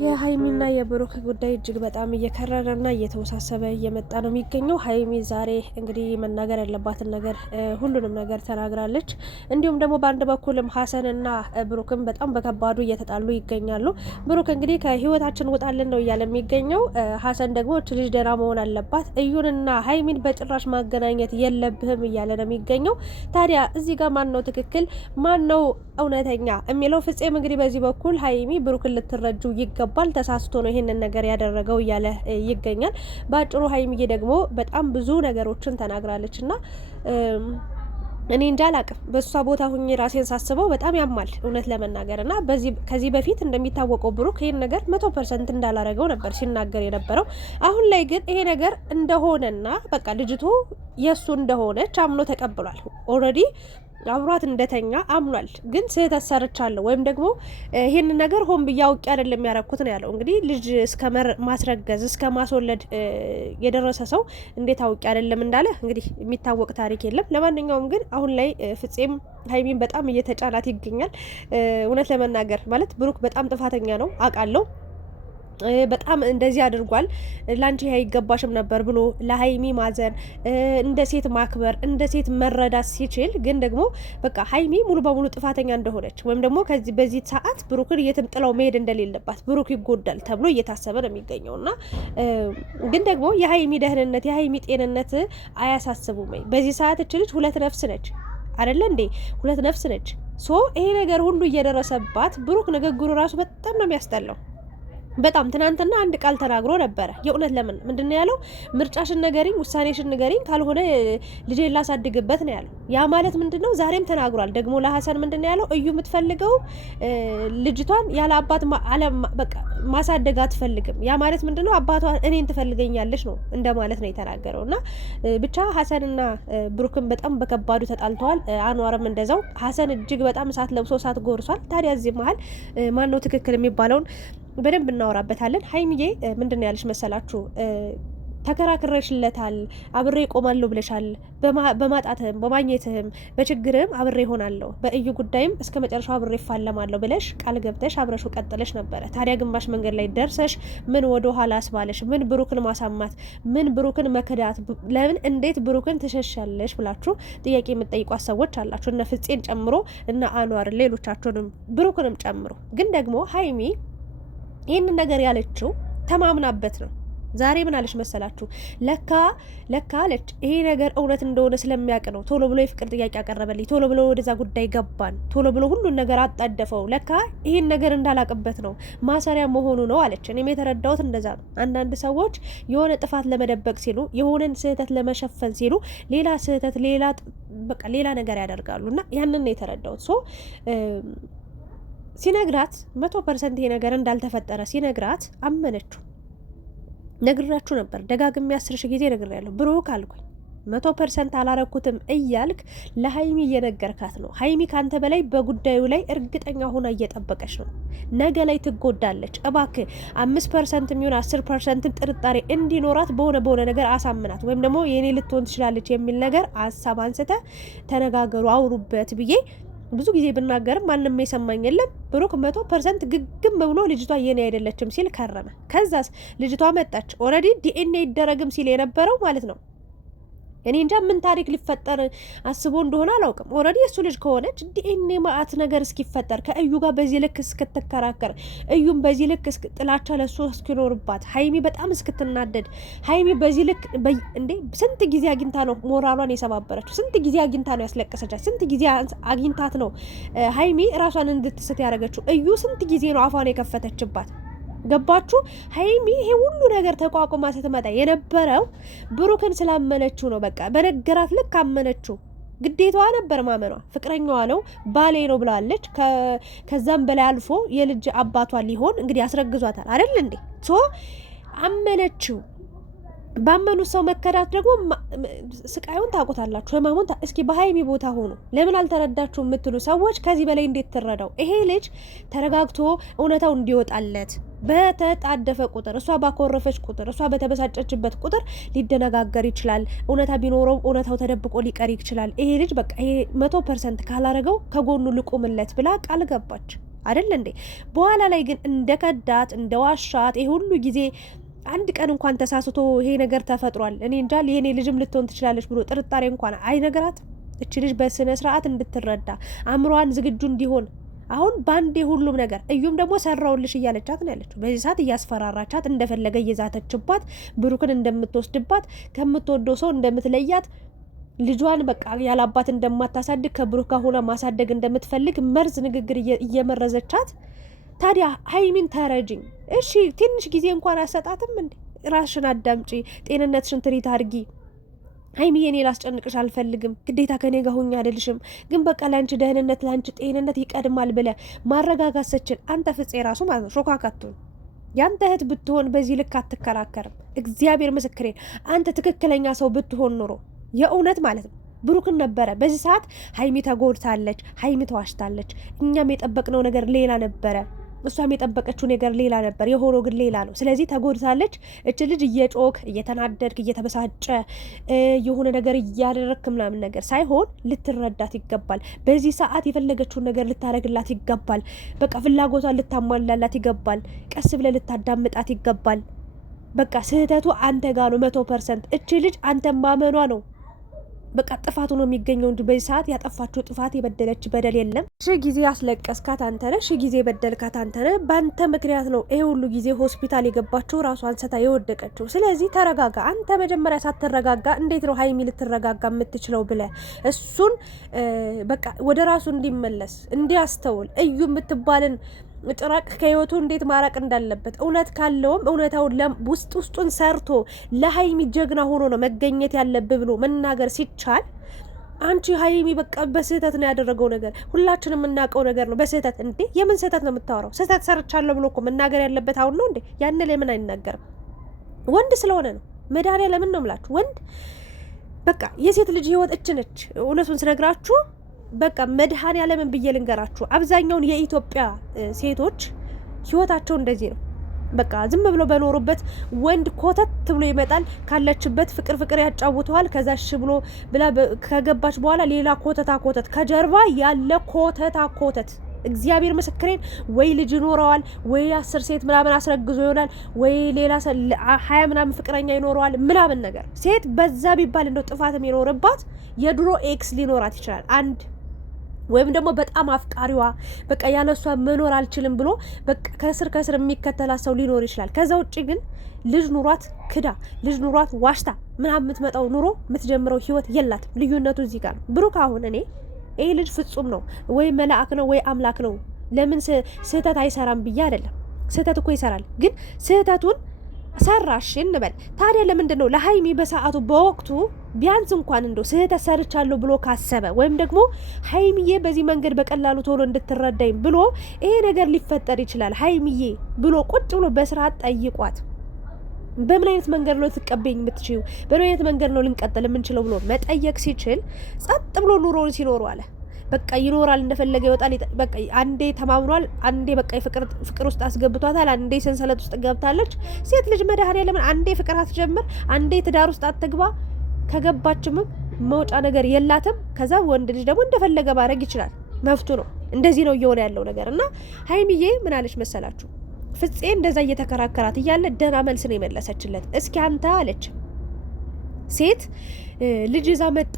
የሀይሚና የብሩክ ጉዳይ እጅግ በጣም እየከረረና እየተወሳሰበ እየመጣ ነው የሚገኘው። ሀይሚ ዛሬ እንግዲህ መናገር ያለባትን ነገር ሁሉንም ነገር ተናግራለች። እንዲሁም ደግሞ በአንድ በኩልም ሀሰንና ብሩክም በጣም በከባዱ እየተጣሉ ይገኛሉ። ብሩክ እንግዲህ ከህይወታችን ውጣልን ነው እያለ የሚገኘው። ሀሰን ደግሞ እች ልጅ ደህና መሆን አለባት፣ እዩንና ሀይሚን በጭራሽ ማገናኘት የለብህም እያለ ነው የሚገኘው። ታዲያ እዚህ ጋር ማን ነው ትክክል ማን ነው እውነተኛ የሚለው ፍፄም እንግዲህ በዚህ በኩል ሀይሚ ብሩክን ልትረጁ ይገባል፣ ተሳስቶ ነው ይሄንን ነገር ያደረገው እያለ ይገኛል። በአጭሩ ሀይሚዬ ደግሞ በጣም ብዙ ነገሮችን ተናግራለች እና እኔ እንጃ አላቅም። በሷ ቦታ ሁኜ ራሴን ሳስበው በጣም ያማል እውነት ለመናገር እና ከዚህ በፊት እንደሚታወቀው ብሩክ ይሄን ነገር 100% እንዳላረገው ነበር ሲናገር የነበረው። አሁን ላይ ግን ይሄ ነገር እንደሆነና በቃ ልጅቱ የሱ እንደሆነች አምኖ ተቀብሏል። ኦልሬዲ አብሯት እንደተኛ አምኗል። ግን ስህተት ሰርቻለሁ ወይም ደግሞ ይሄን ነገር ሆን ብዬ አውቄ አይደለም ያረኩት ነው ያለው። እንግዲህ ልጅ እስከ ማስረገዝ እስከ ማስወለድ የደረሰ ሰው እንዴት አውቄ አይደለም እንዳለ እንግዲህ የሚታወቅ ታሪክ የለም። ለማንኛውም ግን አሁን ላይ ፍፄም ሀይሚን በጣም እየተጫናት ይገኛል። እውነት ለመናገር ማለት ብሩክ በጣም ጥፋተኛ ነው አውቃለሁ። በጣም እንደዚህ አድርጓል፣ ላንቺ አይገባሽም ነበር ብሎ ለሀይሚ ማዘን፣ እንደ ሴት ማክበር፣ እንደ ሴት መረዳት ሲችል ግን ደግሞ በቃ ሀይሚ ሙሉ በሙሉ ጥፋተኛ እንደሆነች ወይም ደግሞ ከዚህ በዚህ ሰዓት ብሩክን የትም ጥለው መሄድ እንደሌለባት ብሩክ ይጎዳል ተብሎ እየታሰበ ነው የሚገኘው እና ግን ደግሞ የሀይሚ ደህንነት የሀይሚ ጤንነት አያሳስቡም። በዚህ ሰዓት እች ልጅ ሁለት ነፍስ ነች አይደለ እንዴ? ሁለት ነፍስ ነች። ይሄ ነገር ሁሉ እየደረሰባት ብሩክ ንግግሩ ራሱ በጣም ነው የሚያስጠላው። በጣም ትናንትና አንድ ቃል ተናግሮ ነበረ። የእውነት ለምን ምንድነው ያለው? ምርጫሽን ንገሪኝ፣ ውሳኔሽን ንገሪኝ፣ ካልሆነ ልጄን ላሳድግበት ነው ያለው። ያ ማለት ምንድነው? ዛሬም ተናግሯል ደግሞ ለሀሰን ምንድነው ያለው? እዩ የምትፈልገው ልጅቷን ያለ አባት በቃ ማሳደግ አትፈልግም። ያ ማለት ምንድነው? አባቷ እኔን ትፈልገኛለች ነው እንደማለት ነው የተናገረው። እና ብቻ ሀሰንና ብሩክም በጣም በከባዱ ተጣልተዋል። አንዋርም እንደዛው። ሀሰን እጅግ በጣም እሳት ለብሶ እሳት ጎርሷል። ታዲያ እዚህ መሀል ማን ነው ትክክል የሚባለውን በደንብ እናወራበታለን። ሀይሚዬ ምንድን ያለች መሰላችሁ? ተከራክረሽለታል፣ አብሬ ቆማለሁ ብለሻል። በማጣትህም በማግኘትህም በችግርህም አብሬ ሆናለሁ፣ በእዩ ጉዳይም እስከ መጨረሻው አብሬ እፋለማለሁ ብለሽ ቃል ገብተሽ አብረሹ ቀጥለሽ ነበረ። ታዲያ ግማሽ መንገድ ላይ ደርሰሽ ምን ወደ ኋላ አስባለሽ? ምን ብሩክን ማሳማት? ምን ብሩክን መክዳት? ለምን እንዴት ብሩክን ትሸሻለሽ ብላችሁ ጥያቄ የምትጠይቋት ሰዎች አላችሁ፣ እነ ፍፄን ጨምሮ እነ አንዋር ሌሎቻችሁንም ብሩክንም ጨምሮ። ግን ደግሞ ሀይሚ ይህንን ነገር ያለችው ተማምናበት ነው። ዛሬ ምን አለች መሰላችሁ? ለካ አለች ይሄ ነገር እውነት እንደሆነ ስለሚያውቅ ነው ቶሎ ብሎ የፍቅር ጥያቄ ያቀረበልኝ፣ ቶሎ ብሎ ወደዛ ጉዳይ ገባን፣ ቶሎ ብሎ ሁሉን ነገር አጣደፈው። ለካ ይሄን ነገር እንዳላቅበት ነው ማሰሪያ መሆኑ ነው አለች። እኔም የተረዳሁት እንደዛ ነው። አንዳንድ ሰዎች የሆነ ጥፋት ለመደበቅ ሲሉ፣ የሆነን ስህተት ለመሸፈን ሲሉ ሌላ ስህተት ሌላ ነገር ያደርጋሉ እና ያንን ነው የተረዳሁት። ሲነግራት 100% ይሄ ነገር እንዳልተፈጠረ ሲነግራት አመነችው። ነግራችሁ ነበር ደጋግሜ 10 ሺህ ጊዜ ነግሬያለሁ። ብሩክ አልኩኝ 100% አላረኩትም እያልክ ለሀይሚ እየነገርካት ነው። ሀይሚ ካንተ በላይ በጉዳዩ ላይ እርግጠኛ ሆና እየጠበቀች ነው። ነገ ላይ ትጎዳለች። እባክህ 5% የሚሆን 10% ጥርጣሬ እንዲኖራት በሆነ ነገር አሳምናት፣ ወይም ደግሞ የኔ ልትሆን ትችላለች የሚል ነገር ሀሳብ አንስተ ተነጋገሩ፣ አውሩበት ብዬ ብዙ ጊዜ ብናገርም ማንም የሰማኝ የለም። ብሩክ 100% ግግም ብሎ ልጅቷ የኔ አይደለችም ሲል ከረመ። ከዛስ ልጅቷ መጣች። ኦልሬዲ ዲኤንኤ ይደረግም ሲል የነበረው ማለት ነው። እኔ እንጃ ምን ታሪክ ሊፈጠር አስቦ እንደሆነ አላውቅም። ኦልሬዲ የሱ ልጅ ከሆነች ዲኤንኤ ማአት ነገር እስኪፈጠር ከእዩ ጋር በዚህ ልክ እስክትከራከር፣ እዩም በዚህ ልክ ጥላቻ ለሱ እስኪኖርባት፣ ሀይሚ በጣም እስክትናደድ፣ ሀይሚ በዚህ ልክ እንዴ ስንት ጊዜ አግኝታ ነው ሞራሏን የሰባበረችው? ስንት ጊዜ አግኝታ ነው ያስለቀሰቻት? ስንት ጊዜ አግኝታት ነው ሀይሚ ራሷን እንድትስት ያደረገችው? እዩ ስንት ጊዜ ነው አፏን የከፈተችባት? ገባችሁ? ሀይሚ ይሄ ሁሉ ነገር ተቋቁማ ስትመጣ የነበረው ብሩክን ስላመነችው ነው። በቃ በነገራት ልክ አመነችው። ግዴታዋ ነበር ማመኗ። ፍቅረኛዋ ነው፣ ባሌ ነው ብላለች። ከዛም በላይ አልፎ የልጅ አባቷ ሊሆን እንግዲህ አስረግዟታል አይደል እንዴ? አመነችው። ባመኑት ሰው መከዳት ደግሞ ስቃዩን ታውቁታላችሁ፣ ህመሙን። እስኪ በሀይሚ ቦታ ሆኑ ለምን አልተረዳችሁ የምትሉ ሰዎች ከዚህ በላይ እንዴት ትረዳው? ይሄ ልጅ ተረጋግቶ እውነታው እንዲወጣለት በተጣደፈ ቁጥር፣ እሷ ባኮረፈች ቁጥር፣ እሷ በተበሳጨችበት ቁጥር ሊደነጋገር ይችላል። እውነታ ቢኖረው እውነታው ተደብቆ ሊቀር ይችላል። ይሄ ልጅ በቃ ይሄ 100% ካላረገው ከጎኑ ልቁምለት ብላ ቃል ገባች። አይደል እንዴ? በኋላ ላይ ግን እንደከዳት እንደዋሻት ይሄ ሁሉ ጊዜ አንድ ቀን እንኳን ተሳስቶ ይሄ ነገር ተፈጥሯል እኔ እንጃ የኔ ልጅም ልትሆን ትችላለች ብሎ ጥርጣሬ እንኳን አይነገራት። እቺ ልጅ በስነ ስርዓት እንድትረዳ አእምሯን ዝግጁ እንዲሆን አሁን ባንዴ ሁሉም ነገር እዩም ደግሞ ሰራውልሽ እያለቻት ነው ያለችው። በዚህ ሰዓት እያስፈራራቻት እንደፈለገ እየዛተችባት ብሩክን እንደምትወስድባት ከምትወደው ሰው እንደምትለያት ልጇን በቃ ያላባት እንደማታሳድግ ከብሩክ ጋር ሆና ማሳደግ እንደምትፈልግ መርዝ ንግግር እየመረዘቻት። ታዲያ ሀይሚን ተረጅኝ እሺ፣ ትንሽ ጊዜ እንኳን አሰጣትም እንዴ? ራስሽን አዳምጪ፣ ጤንነትሽን ትሪት አድርጊ። ሀይሚዬ እኔ ላስጨንቅሽ አልፈልግም፣ ግዴታ ከኔ ጋር ሁኝ አይደልሽም፣ ግን በቃ ለአንቺ ደህንነት ለአንቺ ጤንነት ይቀድማል ብለ ማረጋጋት ስችል አንተ ፍፄ ራሱ ማለት ነው ሾካካቱን ያንተ እህት ብትሆን በዚህ ልክ አትከራከርም። እግዚአብሔር ምስክሬን አንተ ትክክለኛ ሰው ብትሆን ኖሮ የእውነት ማለት ነው ብሩክን ነበረ። በዚህ ሰዓት ሀይሚ ተጎድታለች፣ ሀይሚ ተዋሽታለች። እኛም የጠበቅነው ነገር ሌላ ነበረ፣ እሷም የጠበቀችው ነገር ሌላ ነበር። የሆነው ግን ሌላ ነው። ስለዚህ ተጎድታለች። እች ልጅ እየጮክ እየተናደድክ እየተበሳጨ የሆነ ነገር እያደረግክ ምናምን ነገር ሳይሆን ልትረዳት ይገባል። በዚህ ሰዓት የፈለገችውን ነገር ልታደርግላት ይገባል። በቃ ፍላጎቷን ልታሟላላት ይገባል። ቀስ ብለ ልታዳምጣት ይገባል። በቃ ስህተቱ አንተ ጋር ነው 100%። እች ልጅ አንተ ማመኗ ነው በቃ ጥፋቱ ነው የሚገኘው እንጂ በዚህ ሰዓት ያጠፋችው ጥፋት የበደለች በደል የለም። ሺ ጊዜ ያስለቀስካት አንተነ፣ ሺ ጊዜ በደልካት አንተነ። በአንተ ምክንያት ነው ይሄ ሁሉ ጊዜ ሆስፒታል የገባችው ራሷን ስታ የወደቀችው። ስለዚህ ተረጋጋ። አንተ መጀመሪያ ሳትረጋጋ እንዴት ነው ሀይሚ ልትረጋጋ የምትችለው ብለ እሱን በቃ ወደ ራሱ እንዲመለስ እንዲያስተውል እዩ የምትባልን ጭራቅ ከህይወቱ እንዴት ማራቅ እንዳለበት እውነት ካለውም እውነታውን ውስጡን ሰርቶ ለሀይሚ ጀግና ሆኖ ነው መገኘት ያለብህ ብሎ መናገር ሲቻል፣ አንቺ ሀይሚ በቃ በስህተት ነው ያደረገው ነገር ሁላችንም የምናውቀው ነገር ነው። በስህተት እንዴ? የምን ስህተት ነው የምታወራው? ስህተት ሰርቻለሁ ብሎ እኮ መናገር ያለበት አሁን ነው እንዴ? ያን ለምን አይናገርም? ወንድ ስለሆነ ነው። መድኃኒያ ለምን ነው የምላችሁ? ወንድ በቃ የሴት ልጅ ህይወት እችነች። እውነቱን ስነግራችሁ በቃ መድኃኔዓለምን ብዬ ልንገራችሁ፣ አብዛኛውን የኢትዮጵያ ሴቶች ህይወታቸው እንደዚህ ነው። በቃ ዝም ብሎ በኖሩበት ወንድ ኮተት ብሎ ይመጣል፣ ካለችበት ፍቅር ያጫውተዋል። ከዛ እሺ ብሎ ብላ ከገባች በኋላ ሌላ ኮተት ከጀርባ ያለ ኮተት። እግዚአብሔር ምስክሬን፣ ወይ ልጅ ይኖረዋል፣ ወይ 10 ሴት ምናምን አስረግዞ ይሆናል፣ ወይ ሌላ 20 ምናምን ፍቅረኛ ይኖረዋል ምናምን ነገር። ሴት በዛ ቢባል እንደው ጥፋትም ይኖርባት የድሮ ኤክስ ሊኖራት ይችላል አንድ፣ ወይም ደግሞ በጣም አፍቃሪዋ በቃ ያለሷ መኖር አልችልም ብሎ በቃ ከስር የሚከተላት ሰው ሊኖር ይችላል። ከዛ ውጪ ግን ልጅ ኑሯት ክዳ፣ ልጅ ኑሯት ዋሽታ ምናምን የምትመጣው ኑሮ የምትጀምረው ህይወት የላትም። ልዩነቱ እዚህ ጋር ነው። ብሩክ አሁን እኔ ይሄ ልጅ ፍጹም ነው ወይ መልአክ ነው ወይ አምላክ ነው ለምን ስህተት አይሰራም ብዬ አይደለም። ስህተት እኮ ይሰራል፣ ግን ስህተቱን ሰራሽ እንበል። ታዲያ ለምንድን ነው ለሀይሚ በሰዓቱ በወቅቱ ቢያንስ እንኳን እንደው ስህተት ሰርቻለሁ ብሎ ካሰበ ወይም ደግሞ ሀይሚዬ በዚህ መንገድ በቀላሉ ቶሎ እንድትረዳኝ ብሎ ይሄ ነገር ሊፈጠር ይችላል ሀይሚዬ ብሎ ቁጭ ብሎ በስርዓት ጠይቋት፣ በምን አይነት መንገድ ነው ልትቀበኝ የምትችይው፣ በምን አይነት መንገድ ነው ልንቀጥል የምንችለው ብሎ መጠየቅ ሲችል ጸጥ ብሎ ኑሮውን ሲኖሩ አለ። በቃ ይኖራል፣ እንደፈለገ ይወጣል። በቃ አንዴ ተማምኗል፣ አንዴ በቃ ፍቅር ውስጥ አስገብቷታል፣ አንዴ ሰንሰለት ውስጥ ገብታለች። ሴት ልጅ መድኃኔዓለምን አንዴ ፍቅር አትጀምር፣ አንዴ ትዳር ውስጥ አትግባ። ከገባችም መውጫ ነገር የላትም። ከዛ ወንድ ልጅ ደግሞ እንደፈለገ ማድረግ ይችላል፣ መፍቱ ነው። እንደዚህ ነው እየሆነ ያለው ነገር። እና ሀይሚዬ ምን አለች መሰላችሁ? ፍፄ እንደዛ እየተከራከራት እያለ ደህና መልስ ነው የመለሰችለት። እስኪ አንተ አለች ሴት ልጅ ይዛ መጣ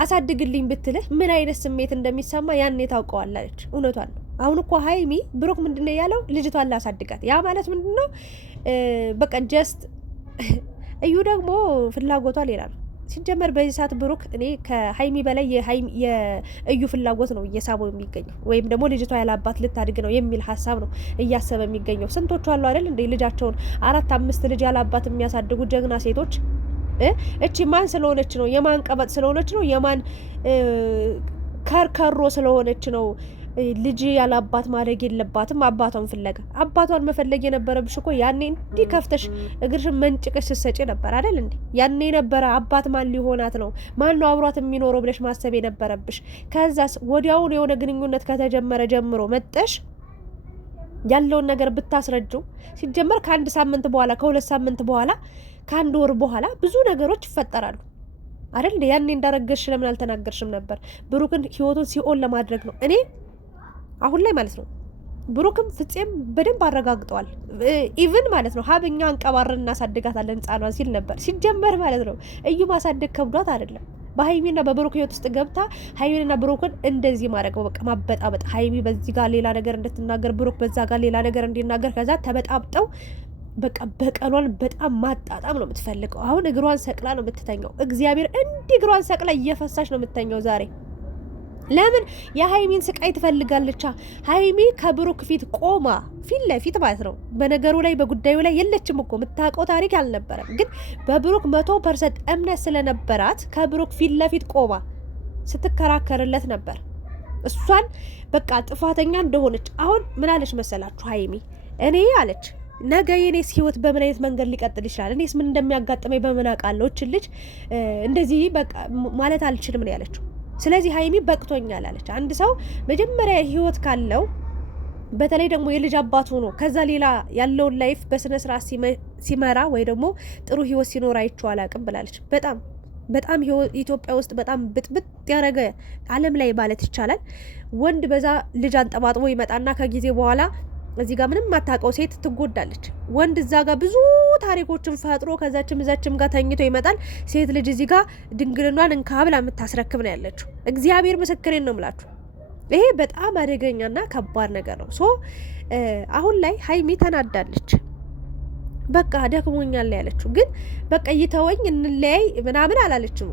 አሳድግልኝ ብትልህ ምን አይነት ስሜት እንደሚሰማ ያኔ ታውቀዋለች። እውነቷን ነው። አሁን እኮ ሀይሚ ብሩክ ምንድነው ያለው? ልጅቷን ላሳድጋት። ያ ማለት ምንድነው? በቃ ጀስት እዩ ደግሞ ፍላጎቷ ሌላ ነው። ሲጀመር በዚህ ሰዓት ብሩክ እኔ ከሀይሚ በላይ የእዩ ፍላጎት ነው እየሳበው የሚገኘው፣ ወይም ደግሞ ልጅቷ ያላባት ልታድግ ነው የሚል ሀሳብ ነው እያሰበ የሚገኘው። ስንቶቹ አሉ አይደል እንደ ልጃቸውን 4 5 ልጅ ያላባት የሚያሳድጉ ጀግና ሴቶች። እቺ ማን ስለሆነች ነው? የማን ቀበጥ ስለሆነች ነው? የማን ከርከሮ ስለሆነች ነው? ልጅ ያላባት ማድረግ የለባትም። አባቷን ፍለጋ አባቷን መፈለግ የነበረብሽ እኮ ያኔ እንዲህ ከፍተሽ እግርሽን መንጭቀሽ ስትሰጪ ነበር አይደል እንዴ? ያኔ ነበረ አባት ማን ሊሆናት ነው፣ ማን ነው አብሯት የሚኖረው ብለሽ ማሰብ የነበረብሽ። ከዛስ ወዲያውን የሆነ ግንኙነት ከተጀመረ ጀምሮ መጠሽ ያለውን ነገር ብታስረጁ፣ ሲጀመር ከ1 ሳምንት በኋላ ከ2 ሳምንት በኋላ ከ1 ወር በኋላ ብዙ ነገሮች ይፈጠራሉ አይደል እንዴ? ያኔ እንዳረገሽ ለምን አልተናገርሽም ነበር? ብሩክን ህይወቱን ሲኦል ለማድረግ ነው። እኔ አሁን ላይ ማለት ነው ብሩክም ፍፄም በደንብ አረጋግጠዋል። ኢቭን ማለት ነው ሀብኛ አንቀባረን እናሳድጋታለን ህጻኗን ሲል ነበር። ሲጀመር ማለት ነው እዩ ማሳደግ ከብዷት አይደለም። በሀይሚና በብሩክ ህይወት ውስጥ ገብታ ሀይሚንና ብሩክን እንደዚህ ማድረግ በቃ ማበጣበጥ። ሀይሚ በዚህ ጋር ሌላ ነገር እንድትናገር፣ ብሩክ በዛ ጋር ሌላ ነገር እንዲናገር፣ ከዛ ተበጣብጠው በቃ በቀሏን በጣም ማጣጣም ነው የምትፈልገው። አሁን እግሯን ሰቅላ ነው የምትተኛው። እግዚአብሔር እንዲህ እግሯን ሰቅላ እየፈሳሽ ነው የምትተኛው ዛሬ። ለምን የሀይሚን ስቃይ ትፈልጋለች። ሀይሚ ከብሩክ ፊት ቆማ ፊት ለፊት ማለት ነው በነገሩ ላይ በጉዳዩ ላይ የለችም እኮ የምታውቀው ታሪክ አልነበረም። ግን በብሩክ 100% እምነት ስለነበራት ከብሩክ ፊት ለፊት ቆማ ስትከራከርለት ነበር። እሷን በቃ ጥፋተኛ እንደሆነች አሁን ምን አለች መሰላችሁ ሀይሚ? እኔ አለች ነገ የኔስ ህይወት በምን አይነት መንገድ ሊቀጥል ይችላል? እኔስ ምን እንደሚያጋጥመኝ በምን አውቃለሁ? እች ልጅ እንደዚህ በቃ ማለት አልችልም ነው ያለችው። ስለዚህ ሀይሚ በቅቶኛል አለች። አንድ ሰው መጀመሪያ ህይወት ካለው በተለይ ደግሞ የልጅ አባት ሆኖ ከዛ ሌላ ያለውን ላይፍ በስነ ስርዓት ሲመራ ወይ ደግሞ ጥሩ ህይወት ሲኖር አይቼው አላውቅም ብላለች። በጣም ኢትዮጵያ ውስጥ በጣም ብጥብጥ ያደረገ ዓለም ላይ ማለት ይቻላል ወንድ በዛ ልጅ አንጠባጥቦ ይመጣና ከጊዜ በኋላ እዚህ ጋር ምንም ማታውቀው ሴት ትጎዳለች። ወንድ እዛ ጋር ብዙ ታሪኮችን ፈጥሮ ከዛችም እዛችም ጋር ተኝቶ ይመጣል። ሴት ልጅ እዚህ ጋር ድንግልናን እንካብላ የምታስረክብ ነው ያለችው። እግዚአብሔር ምስክሬን ነው የምላችሁ። ይሄ በጣም አደገኛና ከባድ ነገር ነው። ሶ አሁን ላይ ሀይሚ ተናዳለች። በቃ ደክሞኛል ያለችው ግን በቃ ይተወኝ እንለያይ ምናምን አላለችም።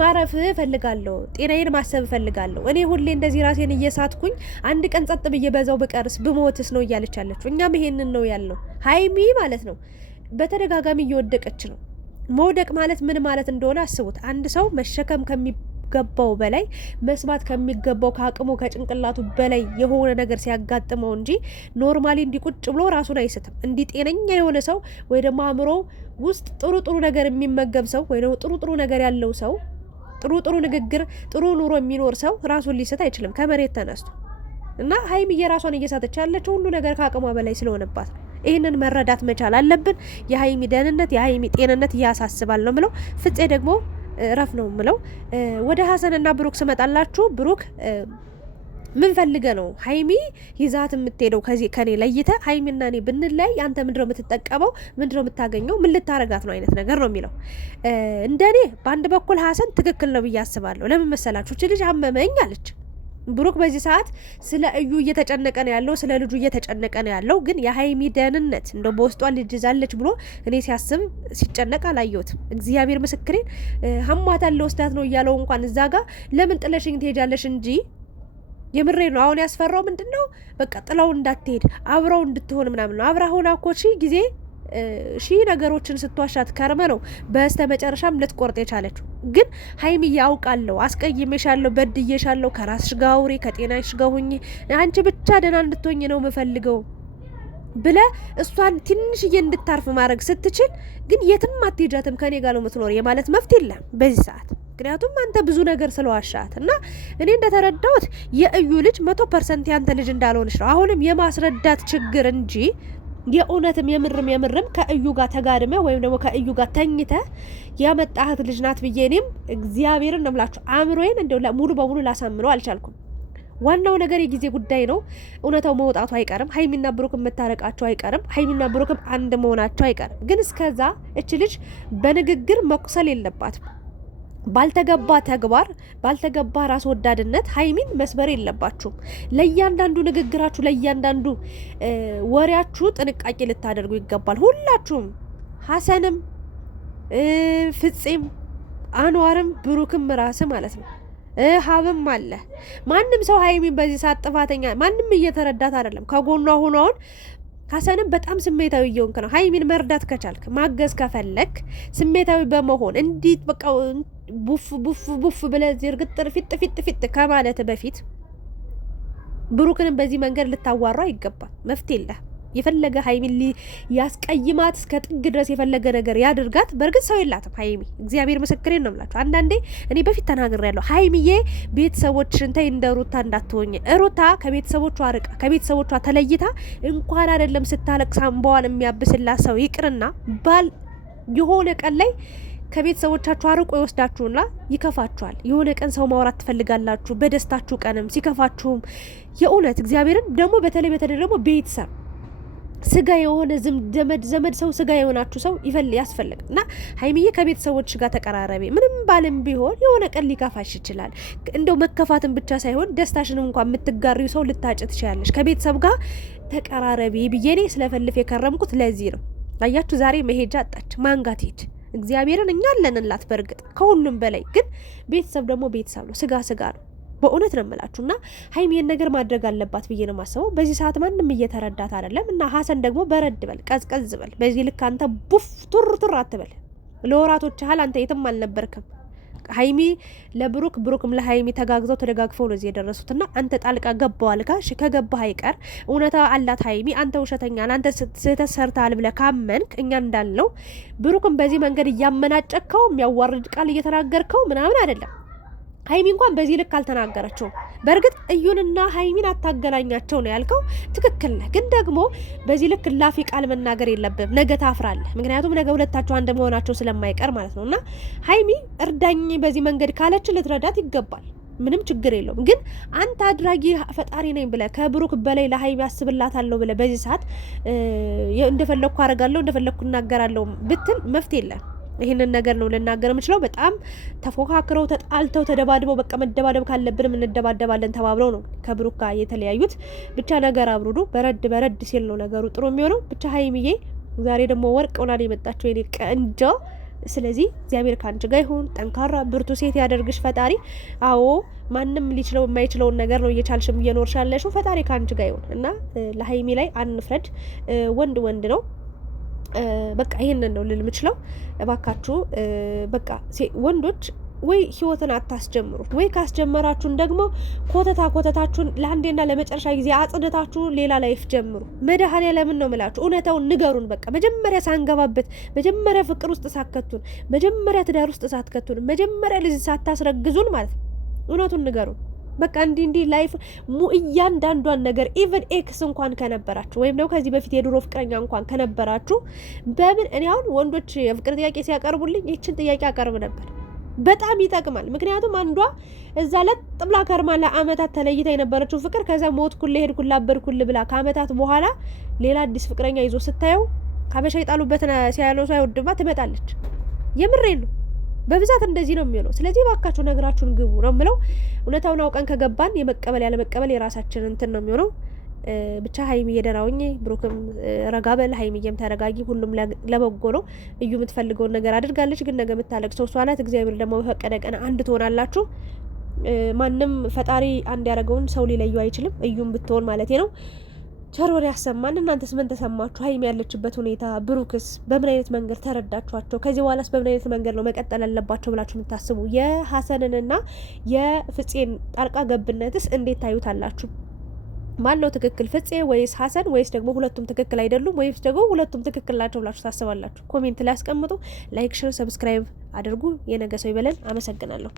ማረፍ እፈልጋለሁ፣ ጤናዬን ማሰብ እፈልጋለሁ። እኔ ሁሌ እንደዚህ ራሴን እየሳትኩኝ አንድ ቀን ጸጥ ብዬ በዛው ብቀርስ ብሞትስ ነው እያለች ያለችው። እኛም ይሄንን ነው ያለው። ሀይሚ ማለት ነው በተደጋጋሚ እየወደቀች ነው። መውደቅ ማለት ምን ማለት እንደሆነ አስቡት። አንድ ሰው መሸከም ከሚገባው በላይ መስማት ከሚገባው ከአቅሙ ከጭንቅላቱ በላይ የሆነ ነገር ሲያጋጥመው እንጂ ኖርማሊ እንዲቁጭ ብሎ ራሱን አይስትም። እንዲ ጤነኛ የሆነ ሰው ወይ ደግሞ አእምሮ ውስጥ ጥሩ ነገር የሚመገብ ሰው ወይ ደግሞ ጥሩ ነገር ያለው ሰው ጥሩ ንግግር ጥሩ ኑሮ የሚኖር ሰው ራሱን ሊስት አይችልም ከመሬት ተነስቶ። እና ሀይሚ የራሷን እየሳተች ያለችው ሁሉ ነገር ከአቅሟ በላይ ስለሆነባት ነው። ይህንን መረዳት መቻል አለብን። የሀይሚ ደህንነት የሀይሚ ጤንነት ያሳስባል ነው ምለው። ፍፄ ደግሞ ረፍ ነው ምለው። ወደ ሀሰንና ብሩክ ስመጣላችሁ ብሩክ ምን ፈልገ ነው ሀይሚ ይዛት የምትሄደው? ከኔ ለይተ ሀይሚና እኔ ብንለያይ አንተ ምንድነው የምትጠቀመው? ምንድነው የምታገኘው? ምን ልታረጋት ነው አይነት ነገር ነው የሚለው። እንደኔ በአንድ በኩል ሀሰን ትክክል ነው ብዬ አስባለሁ። ለምን መሰላችሁ? እች ልጅ አመመኝ አለች። ብሩክ በዚህ ሰዓት ስለ እዩ እየተጨነቀ ነው ያለው፣ ስለ ልጁ እየተጨነቀ ነው ያለው። ግን የሀይሚ ደህንነት እንደው በውስጧ ልጅ ይዛለች ብሎ እኔ ሲያስብ ሲጨነቅ አላየሁትም። እግዚአብሔር ምስክሬን ሀሟታል ለወስዳት ነው እያለው እንኳን እዛ ጋር ለምን ጥለሽኝ ትሄጃለሽ እንጂ የምሬ ነው። አሁን ያስፈራው ምንድነው? በቃ ጥላው እንዳትሄድ አብረው እንድትሆን ምናምን ነው። አብራ ሆና እኮ ጊዜ ነገሮችን ስትዋሻት ከርመ ነው በስተ መጨረሻም ልትቆርጥ የቻለችው። ግን ሀይሚ ያውቃለሁ፣ አስቀይሜሻለሁ፣ በድዬሻለሁ፣ ከራስሽ ጋር አውሪ፣ ከጤናሽ ጋር ሁኚ፣ አንቺ ብቻ ደህና እንድትሆኝ ነው የምፈልገው ብለ እሷን ትንሽዬ እንድታርፍ ማድረግ ስትችል፣ ግን የትም አትሄጃትም ከኔ ጋር ነው የምትኖር የማለት መፍትሄ የለም በዚህ ሰዓት። ምክንያቱም አንተ ብዙ ነገር ስለዋሻት እና እኔ እንደተረዳሁት የእዩ ልጅ 100% ያንተ ልጅ እንዳልሆነች ነው። አሁንም የማስረዳት ችግር እንጂ የእውነትም የምርም ከእዩ ጋር ተጋድመ ወይም ደግሞ ከእዩ ጋር ተኝተ ያመጣህት ልጅ ናት ብዬ እኔም እግዚአብሔርን ነው የምላችሁ አእምሮዬን እንደው ሙሉ በሙሉ ላሳምነው አልቻልኩም። ዋናው ነገር የጊዜ ጉዳይ ነው። እውነታው መውጣቱ አይቀርም። ሀይሚና ብሩክም መታረቃቸው አይቀርም። ሀይሚና ብሩክም አንድ መሆናቸው አይቀርም። ግን እስከዛ እች ልጅ በንግግር መቁሰል የለባትም። ባልተገባ ተግባር ባልተገባ ራስ ወዳድነት ሀይሚን መስበር የለባችሁም። ለእያንዳንዱ ንግግራችሁ ለእያንዳንዱ ወሬያችሁ ጥንቃቄ ልታደርጉ ይገባል። ሁላችሁም ሀሰንም ፍፄም አንዋርም ብሩክም ራስ ማለት ነው ሀብም አለ። ማንም ሰው ሀይሚን በዚህ ሰዓት ጥፋተኛ ማንም እየተረዳት አይደለም። ከጎኗ ሆኖውን ሀሰንም በጣም ስሜታዊ እየሆንክ ነው። ሀይሚን መርዳት ከቻልክ ማገዝ ከፈለክ ስሜታዊ በመሆን እንዲህ በቃ ቡፍ ብለህ ዝርግጥር ፊት ከማለት በፊት ብሩክንም በዚህ መንገድ ልታዋራ ይገባል። መፍትሄ የለ። የፈለገ ሀይሚን ያስቀይማት እስከ ጥግ ድረስ የፈለገ ነገር ያድርጋት። በእርግጥ ሰው የላትም ሀይሚ። እግዚአብሔር ምስክሬን ነው የምላችሁ። አንዳንዴ እኔ በፊት ተናግሬያለሁ። ሀይሚዬ ቤተሰቦችሽን ተይ፣ እንደ ሩታ እንዳትሆኝ። ሩታ ከቤተሰቦቿ ርቃ ከቤተሰቦቿ ተለይታ እንኳን አይደለም ስታለቅስ እንባዋን የሚያብስላት ሰው ይቅርና ባል የሆነ ቀን ላይ ከቤተሰቦቻችሁ አርቆ ይወስዳችሁና ይከፋችኋል። የሆነ ቀን ሰው ማውራት ትፈልጋላችሁ፣ በደስታችሁ ቀንም ሲከፋችሁም። የእውነት እግዚአብሔርን ደግሞ በተለይ ደግሞ ቤተሰብ ስጋ የሆነ ዘመድ ሰው ስጋ የሆናችሁ ሰው ያስፈልግ እና ሀይሚዬ ከቤተሰቦች ጋር ተቀራረቢ። ምንም ባልም ቢሆን የሆነ ቀን ሊከፋሽ ይችላል። እንደው መከፋትን ብቻ ሳይሆን ደስታሽንም እንኳን የምትጋሪው ሰው ልታጭ ትችላለሽ። ከቤተሰብ ጋር ተቀራረቢ ብዬ እኔ ስለፈልፍ የከረምኩት ለዚህ ነው። አያችሁ ዛሬ መሄጃ አጣች። ማንጋት ሄድ እግዚአብሔርን እኛ አለንላት። በእርግጥ ከሁሉም በላይ ግን ቤተሰብ ደግሞ ቤተሰብ ነው፣ ስጋ ነው። በእውነት ነው የምላችሁ እና ሀይሚን ነገር ማድረግ አለባት ብዬ ነው የማስበው። በዚህ ሰዓት ማንም እየተረዳት አይደለም እና ሀሰን ደግሞ በረድ በል፣ ቀዝቀዝ በል። በዚህ ልክ አንተ ቡፍ ቱር አትበል። ለወራቶች ያህል አንተ የትም አልነበርክም። ሀይሚ ለብሩክ ብሩክም ለሀይሚ ተጋግዘው ተደጋግፈው ነው እዚህ የደረሱትና አንተ ጣልቃ ገባዋል። ካሽ ከገባህ አይቀር እውነታ አላት ሀይሚ። አንተ ውሸተኛ አንተ ስህተት ሰርተሃል ብለህ ካመንክ እኛ እንዳልነው ብሩክም በዚህ መንገድ እያመናጨከው የሚያዋርድ ቃል እየተናገርከው ምናምን አይደለም። ሀይሚ እንኳን በዚህ ልክ አልተናገረችውም። በእርግጥ እዩንና ሀይሚን አታገናኛቸው ነው ያልከው፣ ትክክል ነህ። ግን ደግሞ በዚህ ልክ ላፊ ቃል መናገር የለብም። ነገ ታፍራለህ። ምክንያቱም ነገ ሁለታቸው አንድ መሆናቸው ስለማይቀር ማለት ነው። እና ሀይሚ እርዳኝ በዚህ መንገድ ካለች ልትረዳት ይገባል። ምንም ችግር የለውም። ግን አንተ አድራጊ ፈጣሪ ነኝ ብለህ ከብሩክ በላይ ለሀይሚ አስብላታለሁ ብለህ በዚህ ሰዓት እንደፈለግኩ አደርጋለሁ እንደፈለግኩ እናገራለሁ ብትል መፍትሄ የለም። ይህንን ነገር ነው ልናገር የምችለው። በጣም ተፎካክረው ተጣልተው ተደባድበው በቃ መደባደብ ካለብንም እንደባደባለን ተባብለው ነው ከብሩክ ጋር የተለያዩት። ብቻ ነገር አብሩዱ። በረድ ሲል ነው ነገሩ ጥሩ የሚሆነው። ብቻ ሀይሚዬ ዛሬ ደግሞ ወርቅ ሆና ነው የመጣችው የኔ ቀንጆ። ስለዚህ እግዚአብሔር ከአንቺ ጋር ይሁን። ጠንካራ ብርቱ ሴት ያደርግሽ ፈጣሪ። አዎ ማንም ሊችለው የማይችለውን ነገር ነው እየቻልሽም እየኖርሽ ያለሽው። ፈጣሪ ከአንቺ ጋር ይሁን እና ለሀይሚ ላይ አንፍረድ። ወንድ ነው። በቃ ይሄንን ነው ልል የምችለው። እባካችሁ በቃ ወንዶች ወይ ህይወትን አታስጀምሩት፣ ወይ ካስጀመራችሁን ደግሞ ኮተታችሁን ለአንዴና ለመጨረሻ ጊዜ አጽድታችሁ ሌላ ላይፍ ጀምሩ። መድኃኔዓለምን ነው ምላችሁ። እውነታውን ንገሩን። በቃ መጀመሪያ ሳንገባበት፣ መጀመሪያ ፍቅር ውስጥ ሳትከቱን፣ መጀመሪያ ትዳር ውስጥ ሳትከቱን፣ መጀመሪያ ልጅ ሳታስረግዙን ማለት ነው። እውነቱን ንገሩን። በቃ እንዲህ ላይፍ እያንዳንዷን ነገር ኢቨን ኤክስ እንኳን ከነበራችሁ ወይም ደግሞ ከዚህ በፊት የድሮ ፍቅረኛ እንኳን ከነበራችሁ በምን እኔ አሁን ወንዶች የፍቅር ጥያቄ ሲያቀርቡልኝ ይችን ጥያቄ አቀርብ ነበር። በጣም ይጠቅማል። ምክንያቱም አንዷ እዛ ለጥብላ ከርማ ለአመታት ተለይታ የነበረችው ፍቅር ከዛ ሞትኩል ሄድኩል አበድኩል ብላ ከአመታት በኋላ ሌላ አዲስ ፍቅረኛ ይዞ ስታየው ካበሻ ይጣሉበትን ሲያለው ሰው አይወድማ ትመጣለች። የምሬን ነው። በብዛት እንደዚህ ነው የሚሆነው። ስለዚህ ባካችሁ ነገራችሁን ግቡ ነው የምለው። እውነታውን አውቀን ከገባን የመቀበል ያለ መቀበል የራሳችን እንትን ነው የሚሆነው። ብቻ ሀይሚ እየደራውኝ ብሩክም ረጋበል፣ ሀይሚዬም ተረጋጊ። ሁሉም ለበጎ ነው። እዩ የምትፈልገውን ነገር አድርጋለች፣ ግን ነገ የምታለቅሰው እሷ ናት። እግዚአብሔር ደግሞ በፈቀደ ቀን አንድ ትሆናላችሁ። ማንም ፈጣሪ አንድ ያደረገውን ሰው ሊለዩ አይችልም። እዩም ብትሆን ማለት ነው። ቸር ወሬ ያሰማን። እናንተስ ምን ተሰማችሁ? ሀይሚ ያለችበት ሁኔታ፣ ብሩክስ በምን አይነት መንገድ ተረዳችኋቸው? ከዚህ በኋላስ በምን አይነት መንገድ ነው መቀጠል ያለባቸው ብላችሁ የምታስቡ? የሀሰንንና የፍፄን ጣልቃ ገብነትስ እንዴት ታዩታላችሁ? ማን ነው ትክክል? ፍፄ ወይስ ሀሰን? ወይስ ደግሞ ሁለቱም ትክክል አይደሉም? ወይስ ደግሞ ሁለቱም ትክክል ናቸው ብላችሁ ታስባላችሁ? ኮሜንት ላይ አስቀምጡ። ላይክ፣ ሼር፣ ሰብስክራይብ አድርጉ። የነገ ሰው ይበለን። አመሰግናለሁ።